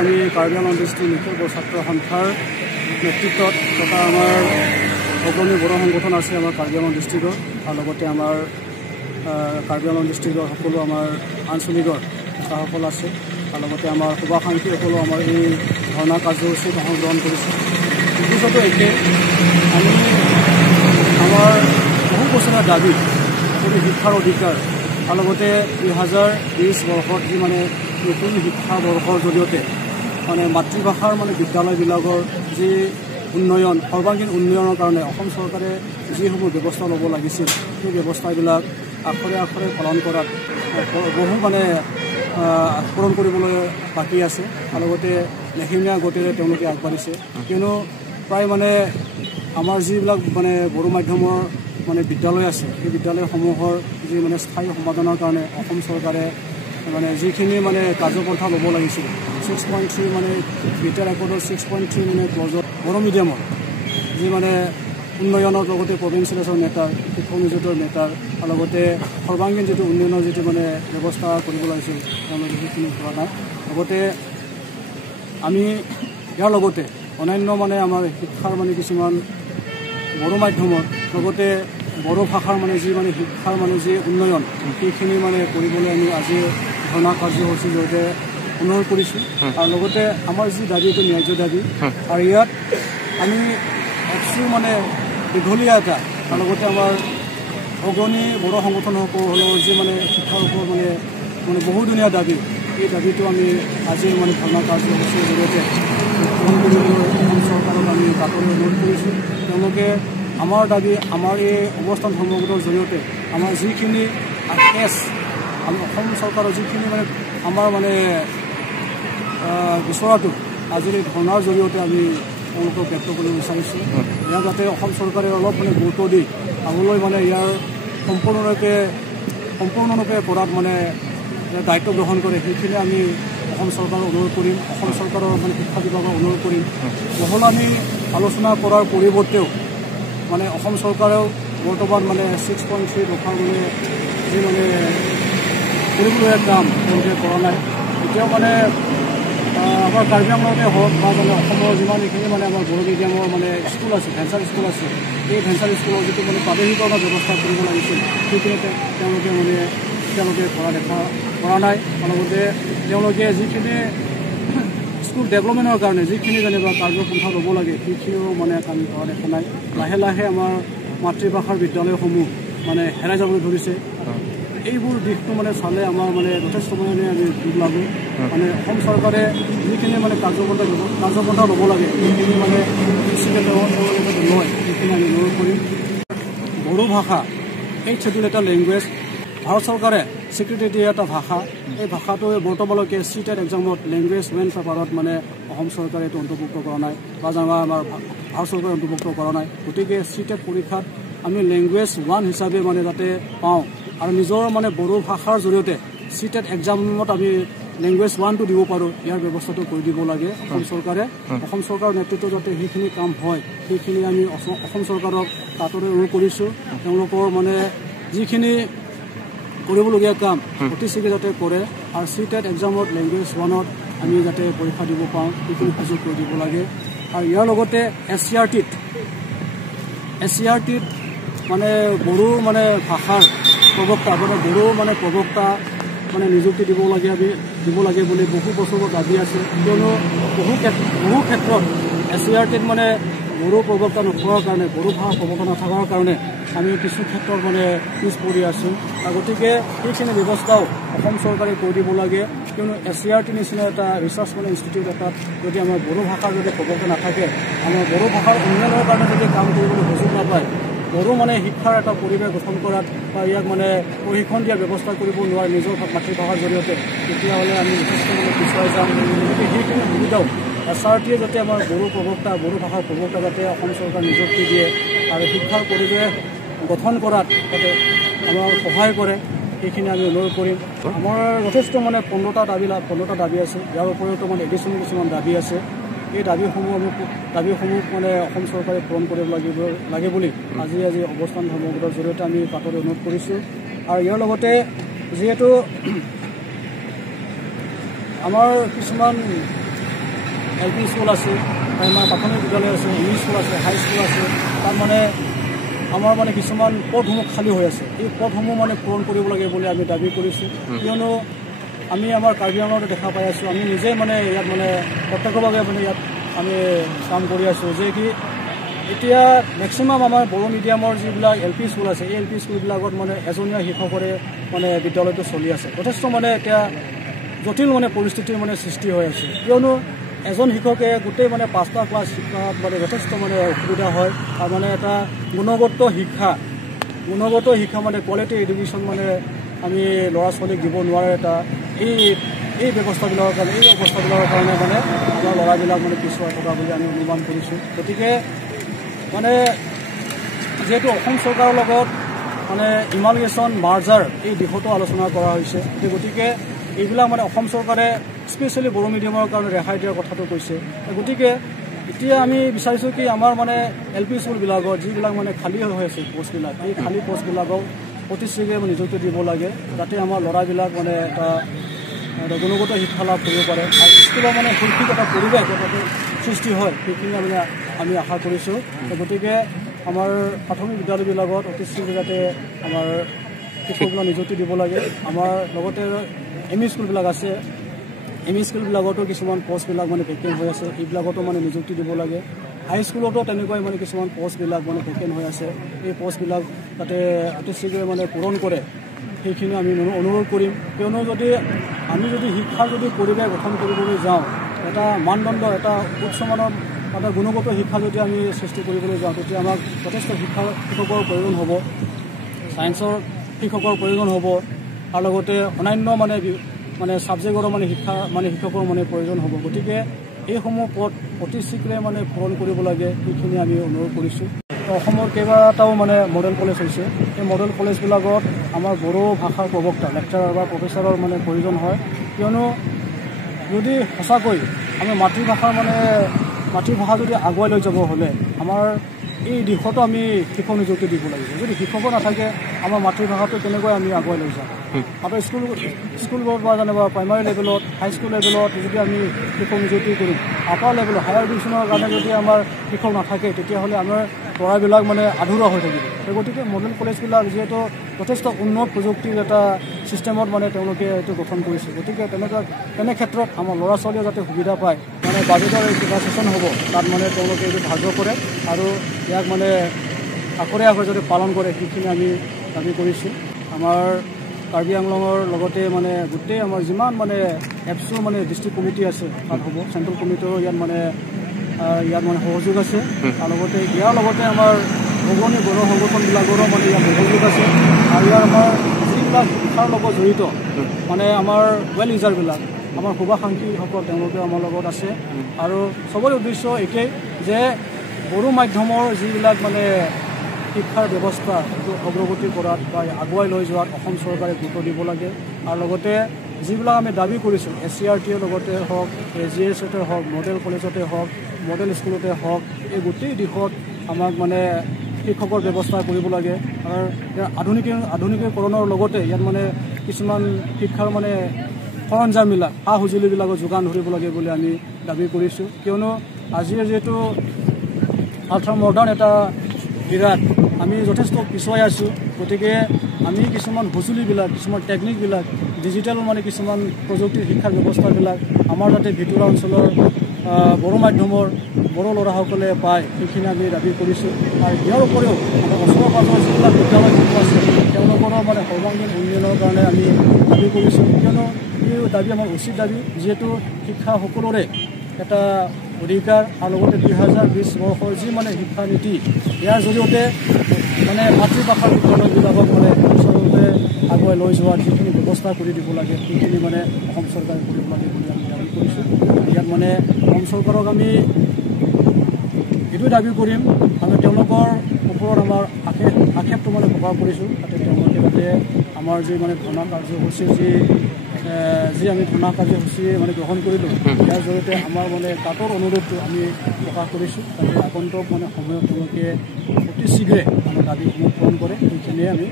আমি কাৰ্বি আংলং ডিষ্ট্ৰিক্ট নিশয় ছাত্ৰ সন্থাৰ নেতৃত্বত তথা আমাৰ অগ্ৰণী বড়ো সংগঠন আছে আমাৰ কাৰ্বি আংলং ডিষ্ট্ৰিক্টৰ আৰু লগতে আমাৰ কাৰ্বি আংলং ডিষ্ট্ৰিক্টৰ সকলো আমাৰ আঞ্চলিকৰ নেতাসকল আছে আৰু লগতে আমাৰ শুভাকাংক্ষীসকলো আমাৰ এই ধৰ্ণা কাৰ্যসূচীত অংশগ্ৰহণ কৰিছে। উদ্দেশ্যটো একে, আমি আমাৰ বহু বছৰীয়া দাবী শিক্ষাৰ অধিকাৰ আৰু লগতে 2020 বৰ্ষত যি মানে নতুন শিক্ষাবৰ্ষৰ জৰিয়তে মানে মাতৃভাষাৰ মানে বিদ্যালয়বিলাকৰ যি উন্নয়ন সৰ্বাংগীন উন্নয়নৰ কাৰণে অসম চৰকাৰে যিসমূহ ব্যৱস্থা ল'ব লাগিছিল সেই ব্যৱস্থাবিলাক আখৰে আখৰে পালন কৰাত বহু মানে পূৰণ কৰিবলৈ বাকী আছে আৰু লগতে লেহেমীয়া গতিৰে তেওঁলোকে আগবাঢ়িছে। কিয়নো প্ৰায় মানে আমাৰ যিবিলাক মানে বড়ো মাধ্যমৰ মানে বিদ্যালয় আছে সেই বিদ্যালয়সমূহৰ যি মানে স্থায়ী সমাধানৰ কাৰণে অসম চৰকাৰে মানে যিখিনি মানে কাৰ্যপন্থা ল'ব লাগিছিল 6.3 মানে বিটাৰ একৰ্ডৰ 6.3 মানে ক্লজত বড়ো মিডিয়ামৰ যি মানে উন্নয়নৰ লগতে প্ৰভিন্সিয়েলৰ মেটাৰ শিক্ষক নিযুক্তৰ মেটাৰ আৰু লগতে সৰ্বাংগীন যিটো উন্নয়নৰ যিটো মানে ব্যৱস্থা কৰিব লাগিছিল তেওঁলোকে সেইখিনি কৰা নাই। লগতে আমি ইয়াৰ লগতে অন্যান্য মানে আমাৰ শিক্ষাৰ মানে কিছুমান বড়ো মাধ্যমৰ লগতে বড়ো ভাষাৰ মানে যি মানে শিক্ষাৰ মানে যি উন্নয়ন সেইখিনি মানে কৰিবলৈ আমি আজি ধৰ্ণা কাৰ্যসূচীৰ জৰিয়তে অনুৰোধ কৰিছোঁ। আৰু লগতে আমাৰ যি দাবী এইটো ন্যায্য দাবী আৰু ইয়াত আমি একচুৱেলি মানে দীঘলীয়া এটা আৰু লগতে আমাৰ অগ্ৰণী বড়ো সংগঠনসকলৰ যি মানে শিক্ষাৰ ওপৰত মানে বহুদিনীয়া দাবী এই দাবীটো আমি আজি মানে ধৰ্ণা কাৰ্যসূচীৰ জৰিয়তে গ্ৰহণ কৰিবলৈ অসম চৰকাৰক আমি কাকতৰে অনুৰোধ কৰিছোঁ। তেওঁলোকে আমাৰ দাবী আমাৰ এই অৱস্থান ধৰ্মঘটৰ জৰিয়তে আমাৰ যিখিনি কেছ আমি অসম চৰকাৰৰ যিখিনি মানে আমাৰ মানে বিচৰাটো আজিৰ এই ধৰ্ণাৰ জৰিয়তে আমি তেওঁলোকক ব্যক্ত কৰিব বিচাৰিছোঁ। ইয়াৰ যাতে অসম চৰকাৰে অলপ মানে গুৰুত্ব দি আগলৈ মানে ইয়াৰ সম্পূৰ্ণৰূপে কৰাত মানে দায়িত্ব গ্ৰহণ কৰে সেইখিনি আমি অসম চৰকাৰক অনুৰোধ কৰিম। অসম চৰকাৰৰ মানে শিক্ষা বিভাগক অনুৰোধ কৰিম বহল আমি আলোচনা কৰাৰ পৰিৱৰ্তেও মানে অসম চৰকাৰেও বৰ্তমান মানে 6.3 ৰখাৰ মানে যি মানে কৰিবলগীয়া কাম তেওঁলোকে কৰা নাই। এতিয়াও মানে আমাৰ কাৰ্বি আংলঙতে হওক বা মানে অসমৰ যিমানখিনি মানে আমাৰ বড়ো মিডিয়ামৰ মানে স্কুল আছে ভেঞ্চাৰ স্কুল আছে এই ভেঞ্চাৰ স্কুলৰ যিটো মানে প্ৰাদেশিকৰণৰ ব্যৱস্থা কৰিব লাগিছিল সেইখিনি তেওঁলোকে কৰা নাই। লগতে তেওঁলোকে যিখিনি স্কুল ডেভেলপমেণ্টৰ কাৰণে যিখিনি যেনিবা কাৰ্যপন্থা ল'ব লাগে সেইখিনিও মানে কাম কৰা দেখা নাই। লাহে লাহে আমাৰ মাতৃভাষাৰ বিদ্যালয়সমূহ মানে হেৰাই যাবলৈ ধৰিছে। এইবোৰ দিশটো মানে চালে আমাৰ মানে যথেষ্ট মানে আমি দুখ লাগোঁ। মানে অসম চৰকাৰে যিখিনি মানে কাৰ্যপন্থা ল'ব লাগে সেইখিনি মানে লয় সেইখিনি আমি অনুৰোধ কৰিম। বড়ো ভাষা এই শ্বেডিউল এটা লেংগুৱেজ ভাৰত চৰকাৰে স্বীকৃতি দিয়া এটা ভাষা। এই ভাষাটো বৰ্তমানলৈকে চিটেট এক্সামত লেংগুৱেজ মেইন পেপাৰত মানে অসম চৰকাৰে এইটো অন্তৰ্ভুক্ত কৰা নাই বা আমাৰ ভাৰত চৰকাৰে অন্তৰ্ভুক্ত কৰা নাই। গতিকে চিটেট পৰীক্ষাত আমি লেংগুৱেজ 1 হিচাপে মানে যাতে পাওঁ আৰু নিজৰ মানে বড়ো ভাষাৰ জৰিয়তে চিটেট এক্সামত আমি লেংগুৱেজ 1টো দিব পাৰোঁ ইয়াৰ ব্যৱস্থাটো কৰি দিব লাগে অসম চৰকাৰে। অসম চৰকাৰৰ নেতৃত্বত যাতে সেইখিনি কাম হয় সেইখিনি আমি অসম চৰকাৰক কাকতৰে অনুৰোধ কৰিছোঁ। তেওঁলোকৰ মানে যিখিনি কৰিবলগীয়া কাম অতি শীঘ্ৰে যাতে কৰে আৰু চিটেট এক্সামত লেংগুৱেজ 1ত আমি যাতে পৰীক্ষা দিব পাওঁ সেইখিনি সুযোগ কৰি দিব লাগে। আৰু ইয়াৰ লগতে SCRT-ত মানে বড়ো মানে ভাষাৰ প্ৰবক্তা মানে বড়ো মানে প্ৰবক্তা মানে নিযুক্তি দিব লাগে বুলি বহু বছৰৰ দাবী আছে। কিয়নো বহু ক্ষেত্ৰত SCRT-ত মানে বড়ো প্ৰবক্তা নথকাৰ কাৰণে বড়ো ভাষা প্ৰবক্তা নথকাৰ কাৰণে আমি কিছু ক্ষেত্ৰত মানে পিছ পৰি আছোঁ। গতিকে সেইখিনি ব্যৱস্থাও অসম চৰকাৰে কৰি দিব লাগে। কিয়নো SCRT নিচিনা এটা ৰিচাৰ্চ মানে ইনষ্টিটিউট এটাত যদি আমাৰ বড়ো ভাষাৰ যদি প্ৰবক্তা নাথাকে আমাৰ বড়ো ভাষাৰ উন্নয়নৰ কাৰণে যদি কাম কৰিবলৈ সুযোগ নাপায় বড়ো মানে শিক্ষাৰ এটা পৰিৱেশ গঠন কৰাত বা ইয়াক মানে প্ৰশিক্ষণ দিয়াৰ ব্যৱস্থা কৰিব নোৱাৰে নিজৰ মাতৃভাষাৰ জৰিয়তে তেতিয়াহ'লে আমি যথেষ্ট মানে পিছুৱাই যাম। গতিকে সেইখিনি সুবিধাও SRT-য়ে যাতে আমাৰ বড়ো ভাষাৰ প্ৰবক্তা যাতে অসম চৰকাৰ নিযুক্তি দিয়ে আৰু শিক্ষাৰ পৰিৱেশ গঠন কৰাত যাতে আমাৰ সহায় কৰে সেইখিনি আমি অনুৰোধ কৰিম। আমাৰ যথেষ্ট মানে 15টা দাবী আছে। ইয়াৰ উপৰিও মানে এডিশ্যনেল কিছুমান দাবী আছে। এই দাবীসমূহ মানে অসম চৰকাৰে পূৰণ কৰিব লাগে বুলি আজি অৱস্থান ধৰ্মঘটৰ জৰিয়তে আমি কাকতৰে অনুৰোধ কৰিছোঁ। আৰু ইয়াৰ লগতে যিহেতু আমাৰ কিছুমান LP স্কুল আছে, আমাৰ প্ৰাথমিক বিদ্যালয় আছে, এম ই স্কুল আছে, হাই স্কুল আছে, তাত মানে আমাৰ মানে কিছুমান পদসমূহ খালী হৈ আছে। এই পদসমূহ মানে পূৰণ কৰিব লাগে বুলি আমি দাবী কৰিছোঁ। কিয়নো আমি আমাৰ কাৰ্বি আংলঙত দেখা পাই আছোঁ, আমি নিজে মানে ইয়াত মানে প্ৰত্যক্ষভাৱে মানে ইয়াত আমি কাম কৰি আছোঁ যে কি এতিয়া মেক্সিমাম আমাৰ বড়ো মিডিয়ামৰ যিবিলাক LP স্কুল আছে, এই LP স্কুলবিলাকত মানে এজনীয়া শিক্ষকৰে মানে বিদ্যালয়টো চলি আছে। যথেষ্ট মানে এতিয়া জটিল মানে পৰিস্থিতিৰ মানে সৃষ্টি হৈ আছে। কিয়নো এজন শিক্ষকে গোটেই মানে 5টা ক্লাছ শিক্ষাত মানে যথেষ্ট মানে অসুবিধা হয়। আৰু মানে এটা গুণগত শিক্ষা মানে কোৱালিটি এডুকেশ্যন মানে আমি ল'ৰা ছোৱালীক দিব নোৱাৰে। এটা এই ব্যৱস্থাবিলাকৰ কাৰণে, এই অৱস্থাবিলাকৰ কাৰণে মানে আমাৰ ল'ৰাবিলাক মানে পিছুৱাই থকা বুলি আমি অনুমান কৰিছোঁ। গতিকে মানে যিহেতু অসম চৰকাৰৰ লগত মানে ইমালগেশ্যন মাৰ্জাৰ এই দিশতো আলোচনা কৰা হৈছে, গতিকে এইবিলাক মানে অসম চৰকাৰে স্পেচিয়েলি বড়ো মিডিয়ামৰ কাৰণে ৰেহাই দিয়াৰ কথাটো কৈছে। গতিকে এতিয়া আমি বিচাৰিছোঁ কি আমাৰ মানে LP স্কুলবিলাকত যিবিলাক মানে খালী হৈ আছে পষ্টবিলাক, এই খালী পষ্টবিলাকক অতি শীঘ্ৰে নিযুক্তি দিব লাগে, যাতে আমাৰ ল'ৰাবিলাক মানে এটা গুণগত শিক্ষা লাভ কৰিব পাৰে আৰু স্কুলৰ মানে শৈক্ষিক এটা পৰিৱেশ যাতে সৃষ্টি হয়, সেইখিনি আমি আশা কৰিছোঁ। গতিকে আমাৰ প্ৰাথমিক বিদ্যালয়বিলাকত অতি শীঘ্ৰে যাতে আমাৰ শিক্ষকবিলাক নিযুক্তি দিব লাগে। আমাৰ লগতে এম ই স্কুলবিলাক আছে, এম ই স্কুলবিলাকতো কিছুমান পষ্টবিলাক মানে ভেকেণ্ট হৈ আছে, এইবিলাকতো মানে নিযুক্তি দিব লাগে। হাই স্কুলতো তেনেকৈ মানে কিছুমান পষ্টবিলাক মানে ভেকেণ্ট হৈ আছে, এই পষ্টবিলাক যাতে অতি শীঘ্ৰে মানে পূৰণ কৰে, সেইখিনি আমি অনুৰোধ কৰিম। কিয়নো আমি যদি শিক্ষাৰ পৰিৱেশ গঠন কৰিবলৈ যাওঁ, এটা মানদণ্ড, এটা উচ্চমানৰ এটা গুণগত শিক্ষা যদি আমি সৃষ্টি কৰিবলৈ যাওঁ, তেতিয়া আমাক যথেষ্ট শিক্ষকৰ প্ৰয়োজন হ'ব, ছায়েন্সৰ শিক্ষকৰ প্ৰয়োজন হ'ব, আৰু লগতে অন্যান্য মানে ছাবজেক্টৰো মানে শিক্ষকৰ মানে প্ৰয়োজন হ'ব। গতিকে এইসমূহ পদ অতি শীঘ্ৰে মানে পূৰণ কৰিব লাগে, সেইখিনি আমি অনুৰোধ কৰিছোঁ। অসমৰ কেইবাটাও মানে মডেল কলেজ হৈছে, এই মডেল কলেজবিলাকত আমাৰ বড়ো ভাষাৰ প্ৰবক্তা লেকচাৰাৰ বা প্ৰফেচাৰৰ মানে প্ৰয়োজন হয়। কিয়নো যদি সঁচাকৈ আমি মাতৃভাষা যদি আগুৱাই লৈ যাব হ'লে আমাৰ এই দিশতো আমি শিক্ষক নিযুক্তি দিব লাগিব। যদি শিক্ষক নাথাকে আমাৰ মাতৃভাষাটো কেনেকৈ আমি আগুৱাই লৈ যাম। আৰু স্কুলবোৰত বা যেনিবা প্ৰাইমাৰী লেভেলত, হাইস্কুল লেভেলত যদি আমি শিক্ষক নিযুক্তি কৰিম, আপাৰ লেভেলত হায়াৰ এডুকেশ্যনৰ কাৰণে যদি আমাৰ শিক্ষক নাথাকে, তেতিয়াহ'লে আমাৰ ল'ৰাবিলাক মানে আধৰুৱা হৈ থাকিব। গতিকে মডেল কলেজবিলাক যিহেতু যথেষ্ট উন্নত প্ৰযুক্তিৰ এটা ছিষ্টেমত মানে তেওঁলোকে এইটো গঠন কৰিছে, গতিকে তেনে ক্ষেত্ৰত আমাৰ ল'ৰা ছোৱালীয়ে যাতে সুবিধা পায়, মানে বাজেটৰ কিবা ছেশ্যন হ'ব, তাত মানে তেওঁলোকে এইটো ধাৰ্য কৰে আৰু ইয়াক মানে আখৰে যাতে পালন কৰে, সেইখিনি আমি দাবী কৰিছোঁ। আমাৰ কাৰ্বি আংলঙৰ লগতে মানে গোটেই আমাৰ যিমান মানে এপছৰ মানে ডিষ্ট্ৰিক্ট কমিটি আছে তাত হ'ব, চেণ্ট্ৰেল কমিটিৰো ইয়াত মানে সহযোগ আছে, আৰু ইয়াৰ লগতে আমাৰ অগ্ৰণী বড়ো সংগঠনবিলাকৰো মানে ইয়াত সহযোগ আছে। আৰু ইয়াৰ আমাৰ যিবিলাক শিক্ষাৰ লগত জড়িত মানে আমাৰ ৱেল ইউজাৰবিলাক, আমাৰ শুভাকাংক্ষীসকল তেওঁলোকে আমাৰ লগত আছে। আৰু চবৰে উদ্দেশ্য একেই যে বড়ো মাধ্যমৰ যিবিলাক মানে শিক্ষাৰ ব্যৱস্থা সেইটো অগ্ৰগতি কৰাত বা আগুৱাই লৈ যোৱাত অসম চৰকাৰে গুৰুত্ব দিব লাগে। আৰু লগতে যিবিলাক আমি দাবী কৰিছোঁ, SCRTৰ লগতে হওক, SGSতে হওক, মডেল কলেজতে হওক, মডেল স্কুলতে হওক, এই গোটেই দিশত আমাক মানে শিক্ষকৰ ব্যৱস্থা কৰিব লাগে। আৰু আধুনিকীকৰণৰ লগতে ইয়াত মানে কিছুমান শিক্ষাৰ মানে সৰঞ্জামবিলাক, সা সঁজুলিবিলাকৰ যোগান ধৰিব লাগে বুলি আমি দাবী কৰিছোঁ। কিয়নো আজিৰ যিহেতু আল্ট্ৰা মডাৰ্ণ এটা বিৰাট আমি যথেষ্ট পিছুৱাই আছোঁ। গতিকে আমি কিছুমান সঁজুলিবিলাক, কিছুমান টেকনিকবিলাক, ডিজিটেল মানে কিছুমান প্ৰযুক্তিৰ শিক্ষাৰ ব্যৱস্থাবিলাক আমাৰ যাতে ভিতৰুৱা অঞ্চলৰ বড়ো মাধ্যমৰ বড়ো ল'ৰাসকলে পায়, সেইখিনি আমি দাবী কৰিছোঁ। আৰু ইয়াৰ উপৰিও আমাৰ ওচৰৰ পাজৰ যিবিলাক বিদ্যালয় আছে তেওঁলোকৰো মানে সৰ্বাংগীন উন্নয়নৰ কাৰণে আমি দাবী কৰিছোঁ। কিয়নো এই দাবী আমাৰ উচিত দাবী, যিহেতু শিক্ষা সকলোৰে এটা অধিকাৰ। আৰু লগতে 2020 বৰ্ষৰ যি মানে শিক্ষা নীতি, ইয়াৰ জৰিয়তে মানে মাতৃভাষাৰ বিদ্যালয়বিলাকক মানে আচলতে আগুৱাই লৈ যোৱাৰ যিখিনি ব্যৱস্থা কৰি দিব লাগে, সেইখিনি মানে অসম চৰকাৰে কৰিব লাগে বুলি আমি দাবী কৰিছোঁ। ইয়াত মানে অসম চৰকাৰক আমি এইটোৱে দাবী কৰিম, আমি তেওঁলোকৰ ওপৰত আমাৰ আক্ষেপটো মানে প্ৰকাশ কৰিছোঁ, যাতে তেওঁলোকে যাতে আমাৰ যি মানে ধৰ্ণা কাৰ্যসূচী যি আমি ধৰ্ণা কাৰ্যসূচী মানে গ্ৰহণ কৰিলোঁ, ইয়াৰ জৰিয়তে আমাৰ মানে তাঁতৰ অনুৰোধটো আমি প্ৰকাশ কৰিছোঁ, যাতে আগন্তুক মানে সময়ত তেওঁলোকে অতি শীঘ্ৰে মানে দাবীসমূহ পূৰণ কৰে, সেইখিনিয়ে আমি